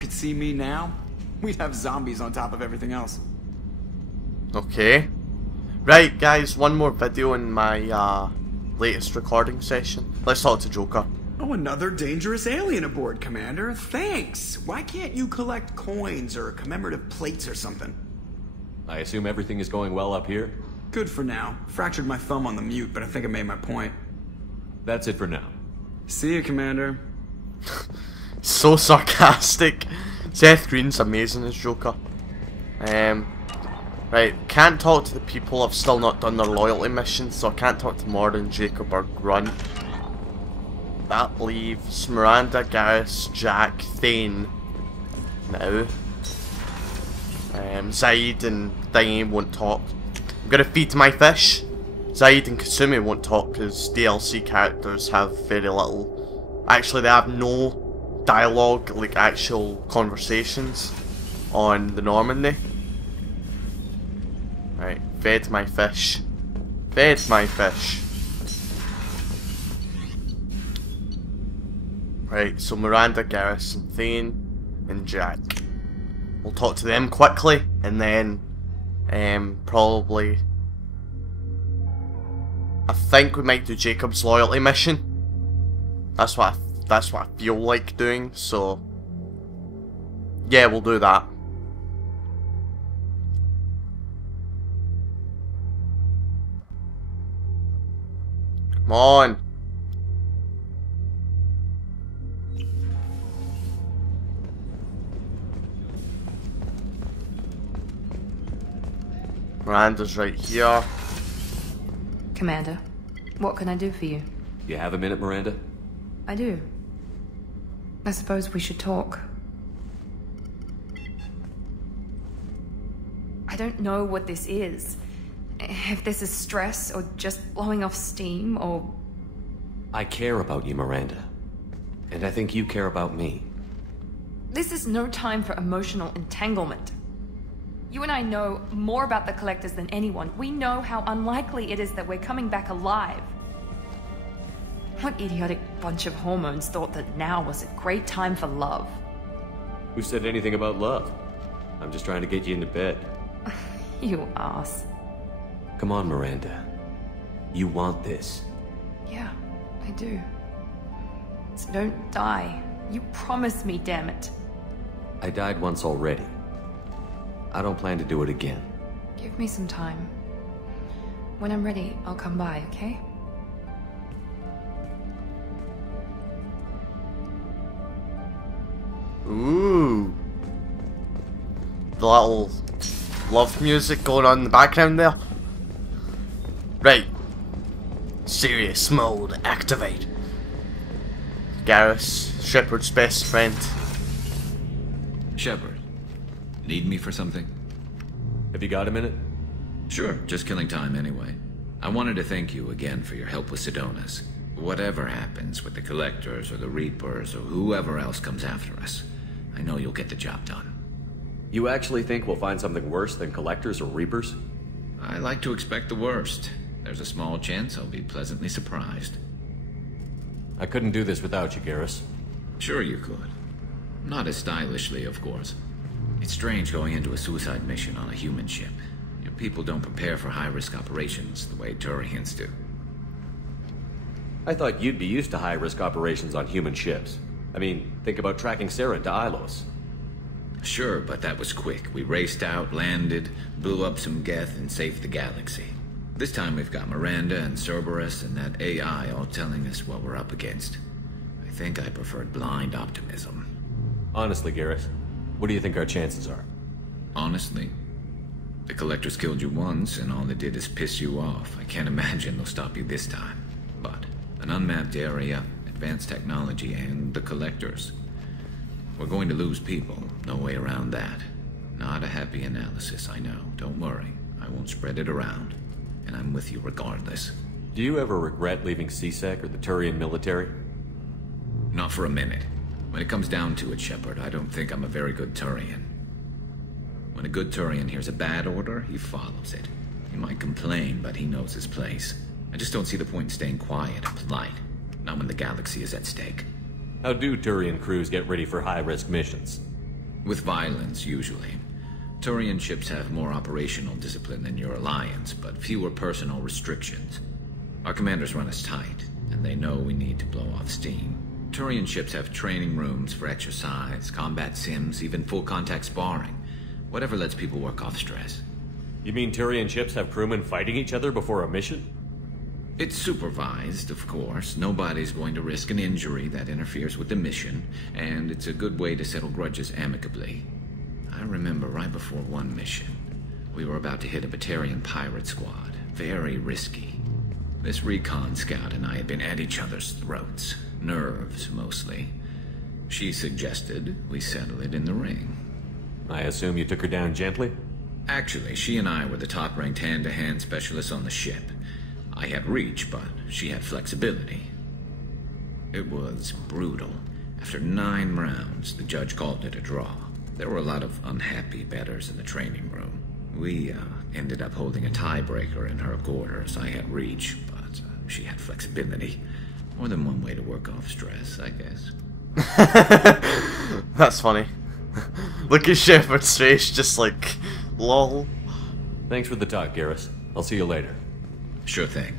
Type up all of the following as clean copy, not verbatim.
Could see me now, we'd have zombies on top of everything else. Okay. Right, guys, one more video in my latest recording session. Let's talk to Joker. Oh, another dangerous alien aboard, Commander. Thanks. Why can't you collect coins or commemorative plates or something? I assume everything is going well up here? Good for now. Fractured my thumb on the mute, but I think I made my point. That's it for now. See you, Commander. So sarcastic. Seth Green's amazing as Joker. Right, can't talk to the people. I've still not done their loyalty mission, so I can't talk to Morden, Jacob, or Grunt. That leaves Miranda, Garrus, Jack, Thane now. Zaid and Diane won't talk. I'm gonna feed my fish. Zaid and Kasumi won't talk because DLC characters have very little. Actually, they have no dialogue, like actual conversations on the Normandy. Right, fed my fish. Fed my fish. Right, so Miranda, Garrus, and Thane, and Jack. We'll talk to them quickly, and then probably I think we might do Jacob's loyalty mission. That's what I feel like doing. So yeah, we'll do that. Come on. Miranda's right here. Commander, what can I do for you? You have a minute, Miranda? I do. I suppose we should talk. I don't know what this is. If this is stress, or just blowing off steam, or... I care about you, Miranda. And I think you care about me. This is no time for emotional entanglement. You and I know more about the Collectors than anyone. We know how unlikely it is that we're coming back alive. What idiotic bunch of hormones thought that now was a great time for love? Who said anything about love? I'm just trying to get you into bed. You ass. Come on, Miranda. You want this. Yeah, I do. So don't die. You promised me, damn it. I died once already. I don't plan to do it again. Give me some time. When I'm ready, I'll come by, okay? Ooh. The little love music going on in the background there. Right. Serious mode activate. Garrus, Shepard's best friend. Shepard, need me for something? Have you got a minute? Sure, just killing time anyway. I wanted to thank you again for your help with Sidonis. Whatever happens with the Collectors or the Reapers or whoever else comes after us, I know you'll get the job done. You actually think we'll find something worse than Collectors or Reapers? I like to expect the worst. There's a small chance I'll be pleasantly surprised. I couldn't do this without you, Garrus. Sure you could. Not as stylishly, of course. It's strange going into a suicide mission on a human ship. Your people don't prepare for high-risk operations the way Turians do. I thought you'd be used to high-risk operations on human ships. I mean, think about tracking Saren to Ilos. Sure, but that was quick. We raced out, landed, blew up some Geth, and saved the galaxy. This time we've got Miranda and Cerberus and that AI all telling us what we're up against. I think I preferred blind optimism. Honestly, Garrus, what do you think our chances are? Honestly, the Collectors killed you once, and all they did is piss you off. I can't imagine they'll stop you this time. But an unmapped area, advanced technology, and the Collectors. We're going to lose people. No way around that. Not a happy analysis, I know. Don't worry. I won't spread it around. And I'm with you regardless. Do you ever regret leaving CSEC or the Turian military? Not for a minute. When it comes down to it, Shepard, I don't think I'm a very good Turian. When a good Turian hears a bad order, he follows it. He might complain, but he knows his place. I just don't see the point in staying quiet and polite. Not when the galaxy is at stake. How do Turian crews get ready for high-risk missions? With violence, usually. Turian ships have more operational discipline than your alliance, but fewer personal restrictions. Our commanders run us tight, and they know we need to blow off steam. Turian ships have training rooms for exercise, combat sims, even full-contact sparring. Whatever lets people work off stress. You mean Turian ships have crewmen fighting each other before a mission? It's supervised, of course. Nobody's going to risk an injury that interferes with the mission, and it's a good way to settle grudges amicably. I remember right before one mission, we were about to hit a Batarian pirate squad. Very risky. This recon scout and I had been at each other's throats. Nerves, mostly. She suggested we settle it in the ring. I assume you took her down gently? Actually, she and I were the top-ranked hand-to-hand specialists on the ship. I had reach, but she had flexibility. It was brutal. After 9 rounds, the judge called it a draw. There were a lot of unhappy bettors in the training room. We ended up holding a tiebreaker in her quarters. I had reach, but she had flexibility. More than one way to work off stress, I guess. That's funny. Look at Shepard's face, just like, lol. Thanks for the talk, Garrus. I'll see you later. Sure thing.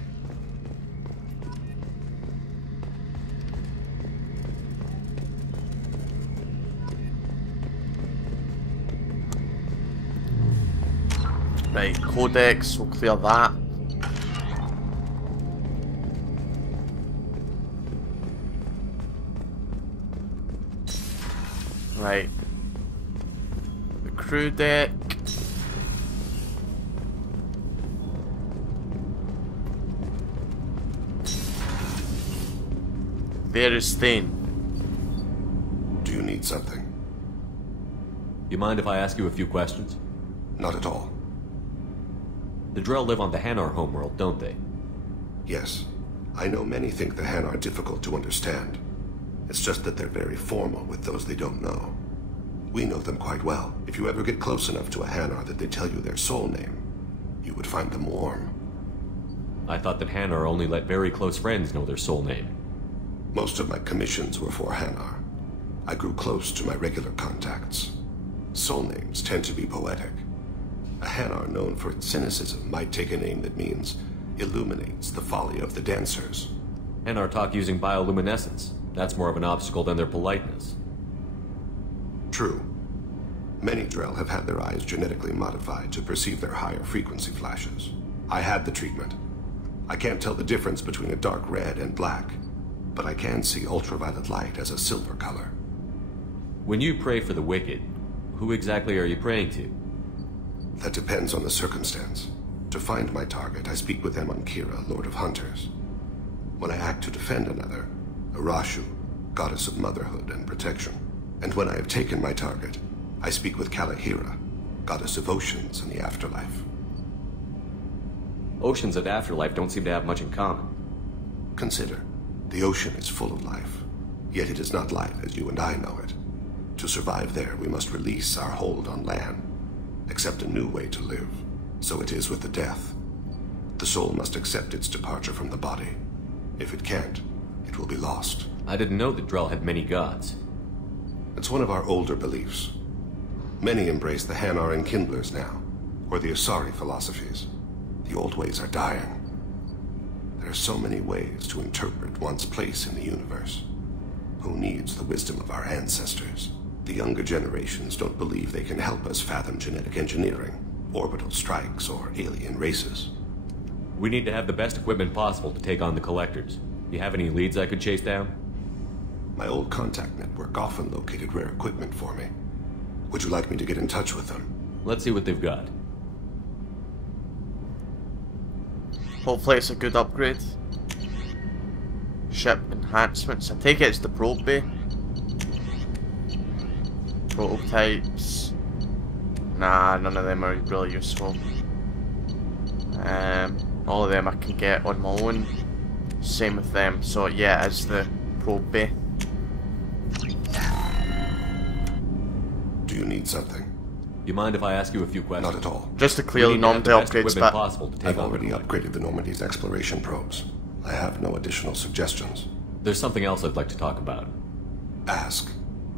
Right, Codex, we'll clear that. Right. The crew deck. There is Thane. Do you need something? You mind if I ask you a few questions? Not at all. The Drell live on the Hanar homeworld, don't they? Yes. I know many think the Han are difficult to understand. It's just that they're very formal with those they don't know. We know them quite well. If you ever get close enough to a Hanar that they tell you their soul name, you would find them warm. I thought that Hanar only let very close friends know their soul name. Most of my commissions were for Hanar. I grew close to my regular contacts. Soul names tend to be poetic. A Hanar known for its cynicism might take a name that means illuminates the folly of the dancers. Hanar talk using bioluminescence. That's more of an obstacle than their politeness. True. Many Drell have had their eyes genetically modified to perceive their higher frequency flashes. I had the treatment. I can't tell the difference between a dark red and black, but I can see ultraviolet light as a silver color. When you pray for the wicked, who exactly are you praying to? That depends on the circumstance. To find my target, I speak with them on Kira, Lord of Hunters. When I act to defend another, Arashu, goddess of motherhood and protection. And when I have taken my target, I speak with Kalahira, goddess of oceans and the afterlife. Oceans and afterlife don't seem to have much in common. Consider, the ocean is full of life, yet it is not life as you and I know it. To survive there, we must release our hold on land, accept a new way to live. So it is with the death. The soul must accept its departure from the body. If it can't, it will be lost. I didn't know that Drell had many gods. It's one of our older beliefs. Many embrace the Hanar and Kindlers now, or the Asari philosophies. The old ways are dying. There are so many ways to interpret one's place in the universe. Who needs the wisdom of our ancestors? The younger generations don't believe they can help us fathom genetic engineering, orbital strikes, or alien races. We need to have the best equipment possible to take on the Collectors. You have any leads I could chase down? My old contact network often located rare equipment for me. Would you like me to get in touch with them? Let's see what they've got. Hopefully it's a good upgrade. Ship enhancements. I take it it's the probe bay. Prototypes. Nah, none of them are really useful. All of them I can get on my own. Same with them. So yeah, it's the probe bay. Do you need something? You mind if I ask you a few questions? Not at all. Just to clear the Normandy upgrades, but possible to take I've on already the upgraded the Normandy's exploration probes. I have no additional suggestions. There's something else I'd like to talk about. Ask.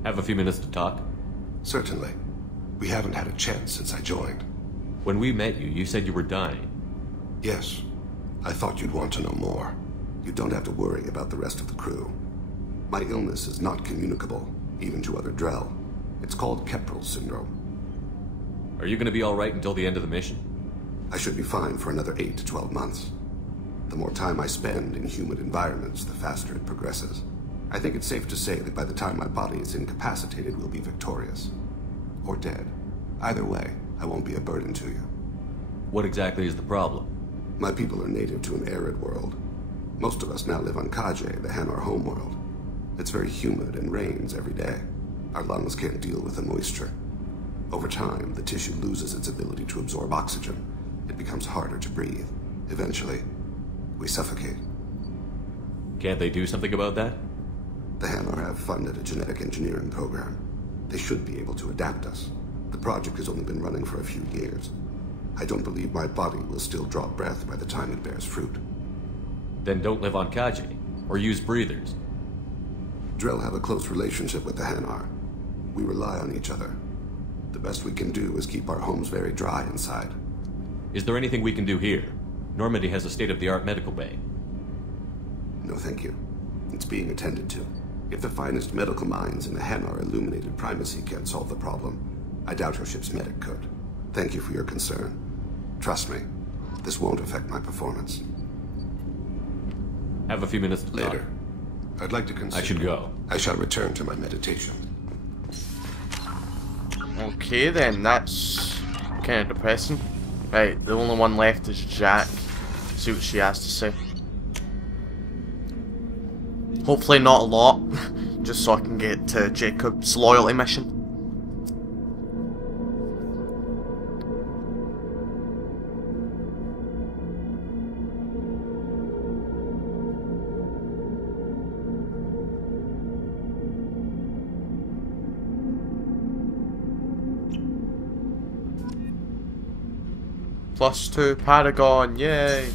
Have a few minutes to talk? Certainly. We haven't had a chance since I joined. When we met you, you said you were dying. Yes. I thought you'd want to know more. You don't have to worry about the rest of the crew. My illness is not communicable, even to other Drell. It's called Keprel syndrome. Are you gonna be alright until the end of the mission? I should be fine for another 8 to 12 months. The more time I spend in humid environments, the faster it progresses. I think it's safe to say that by the time my body is incapacitated, we'll be victorious. Or dead. Either way, I won't be a burden to you. What exactly is the problem? My people are native to an arid world. Most of us now live on Kaje, the Hanar homeworld. It's very humid and rains every day. Our lungs can't deal with the moisture. Over time, the tissue loses its ability to absorb oxygen. It becomes harder to breathe. Eventually, we suffocate. Can't they do something about that? The Hanar have funded a genetic engineering program. They should be able to adapt us. The project has only been running for a few years. I don't believe my body will still draw breath by the time it bears fruit. Then don't live on Kaji, or use breathers. Drell have a close relationship with the Hanar. We rely on each other. The best we can do is keep our homes very dry inside. Is there anything we can do here? Normandy has a state-of-the-art medical bay. No, thank you. It's being attended to. If the finest medical minds in the Hanar illuminated primacy can't solve the problem, I doubt your ship's medic could. Thank you for your concern. Trust me, this won't affect my performance. Have a few minutes to Later. I'd like to consider... I should go. I shall return to my meditation. Okay then, that's kind of depressing. Right, the only one left is Jack. See what she has to say. Hopefully not a lot, just so I can get to Jacob's loyalty mission. +2 Paragon, yay!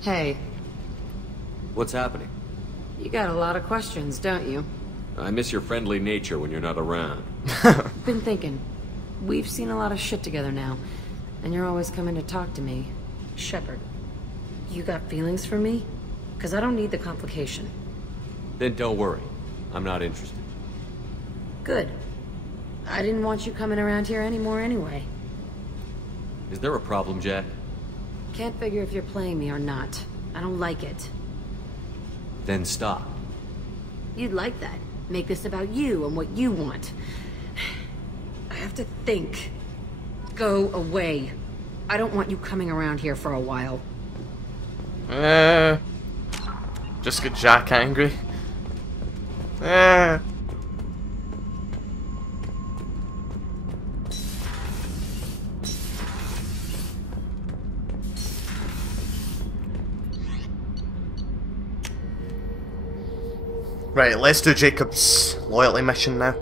Hey, What's happening? you got a lot of questions, don't you? I miss your friendly nature when you're not around. Been thinking. We've seen a lot of shit together now, and you're always coming to talk to me. Shepard, you got feelings for me? Because I don't need the complication. Then don't worry. I'm not interested. Good. I didn't want you coming around here anymore anyway. Is there a problem, Jack? Can't figure if you're playing me or not. I don't like it. Then stop. You'd like that. Make this about you and what you want. I have to think. Go away. I don't want you coming around here for a while. Just get Jack angry. Right, let's do Jacob's loyalty mission now.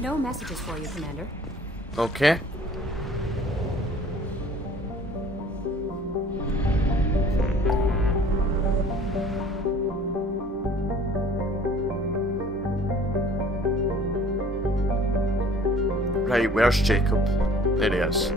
No messages for you, Commander. Okay. Right, where's Jacob? There he is.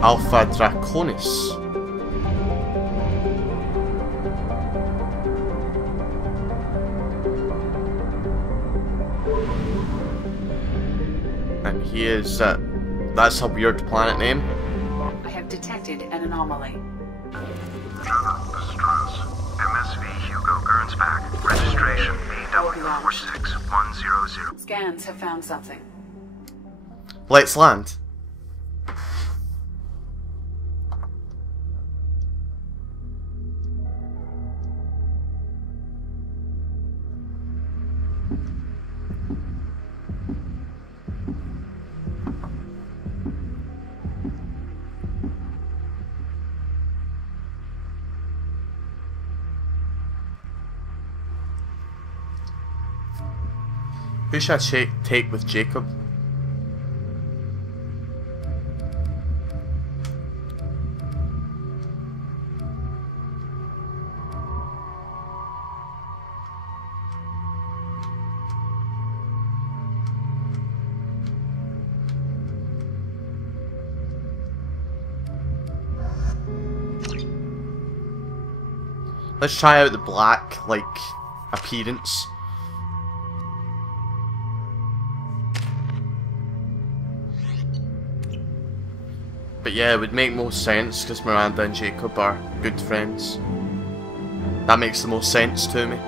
Alpha Draconis. And he is, that's a weird planet name. I have detected an anomaly. General distress. 46-100. Scans have found something. Let's land. Who should I take with Jacob? Let's try out the black, like, appearance. But yeah, it would make most sense because Miranda and Jacob are good friends. That makes the most sense to me.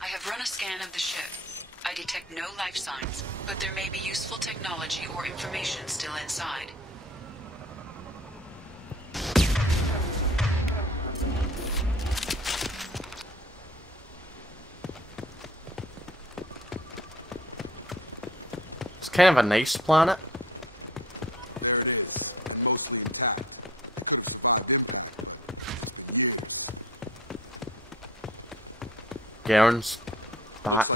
I have run a scan of the ship. I detect no life signs, but there may be useful technology or information still inside. It's kind of a nice planet. Gern's back.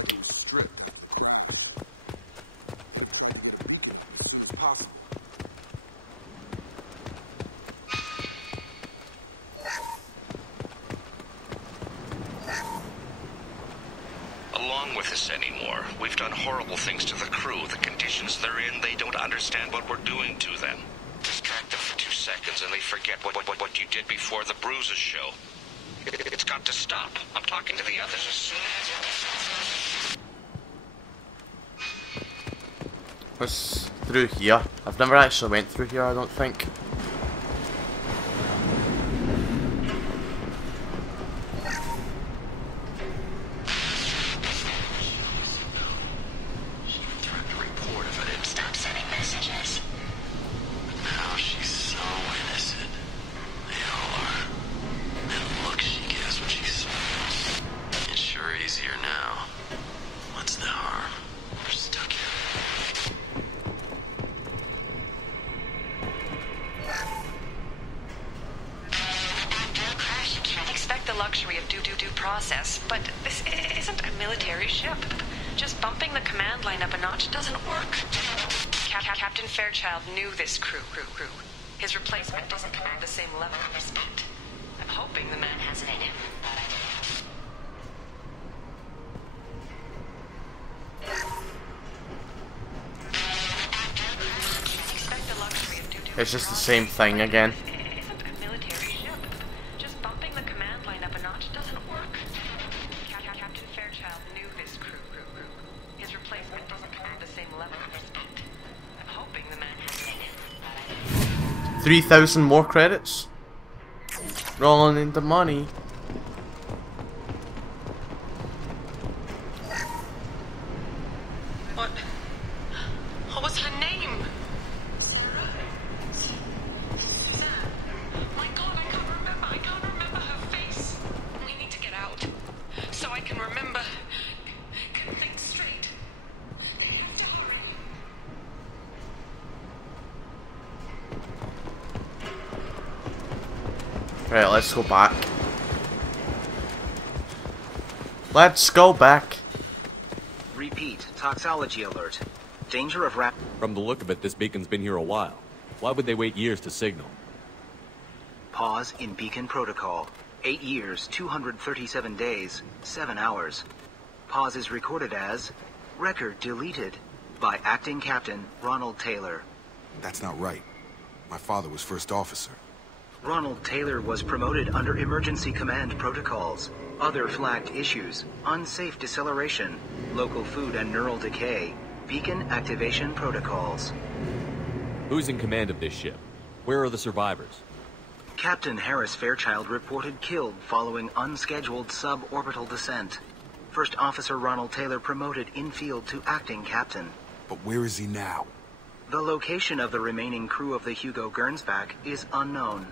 Along with us anymore. We've done horrible things to the crew. The conditions they're in, they don't understand what we're doing to them. Distract them for 2 seconds and they forget what you did before the bruises show. It's got to stop. I'm talking to the others as soon as... What's through here? I've never actually went through here, I don't think. process, but this isn't a military ship. Just bumping the command line up a notch doesn't work. Captain Fairchild knew this crew. His replacement doesn't command the same level of respect. I'm hoping the man has it in him. It's just the same thing again. Captain Fairchild knew this crew. His replacement doesn't command the same level of respect. I'm hoping the man has it in him. 3,000 more credits. Rolling into money. What was her name? Right, let's go back. Let's go back. Repeat, toxology alert. Danger of From the look of it, this beacon's been here a while. Why would they wait years to signal? Pause in beacon protocol. 8 years, 237 days, 7 hours. Pause is recorded as record deleted by Acting Captain Ronald Taylor. That's not right. My father was first officer. Ronald Taylor was promoted under emergency command protocols. Other flagged issues: unsafe deceleration, local food and neural decay, beacon activation protocols. Who's in command of this ship? Where are the survivors? Captain Harris Fairchild reported killed following unscheduled suborbital descent. First Officer Ronald Taylor promoted in-field to acting captain. But where is he now? The location of the remaining crew of the Hugo Gernsback is unknown.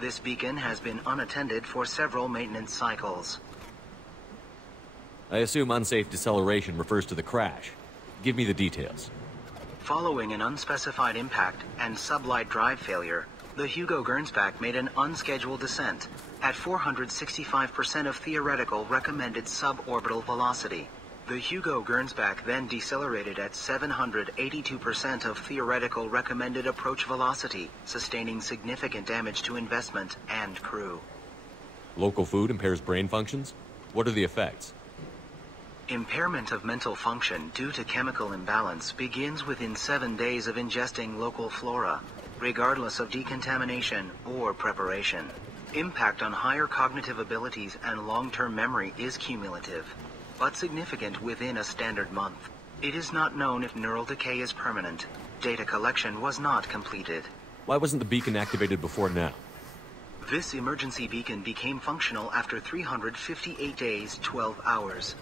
This beacon has been unattended for several maintenance cycles. I assume unsafe deceleration refers to the crash. Give me the details. Following an unspecified impact and sublight drive failure, the Hugo Gernsback made an unscheduled descent at 465% of theoretical recommended suborbital velocity. The Hugo Gernsback then decelerated at 782% of theoretical recommended approach velocity, sustaining significant damage to investment and crew. Local food impairs brain functions? What are the effects? Impairment of mental function due to chemical imbalance begins within 7 days of ingesting local flora, regardless of decontamination or preparation. Impact on higher cognitive abilities and long-term memory is cumulative, but significant within a standard month. It is not known if neural decay is permanent. Data collection was not completed. Why wasn't the beacon activated before now? This emergency beacon became functional after 358 days, 12 hours,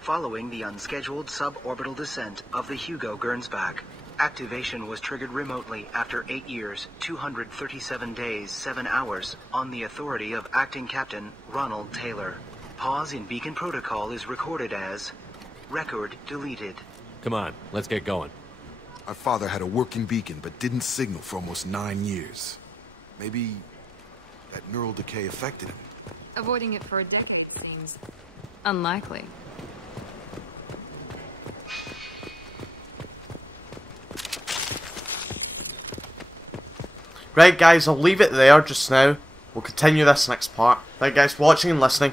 following the unscheduled suborbital descent of the Hugo Gernsback. Activation was triggered remotely after 8 years, 237 days, 7 hours, on the authority of Acting Captain Ronald Taylor. Pause in beacon protocol is recorded as record deleted. Come on, let's get going. My father had a working beacon, but didn't signal for almost 9 years. Maybe that neural decay affected him. Avoiding it for a decade seems unlikely. Right guys, I'll leave it there just now. We'll continue this next part. Thank you guys for watching and listening.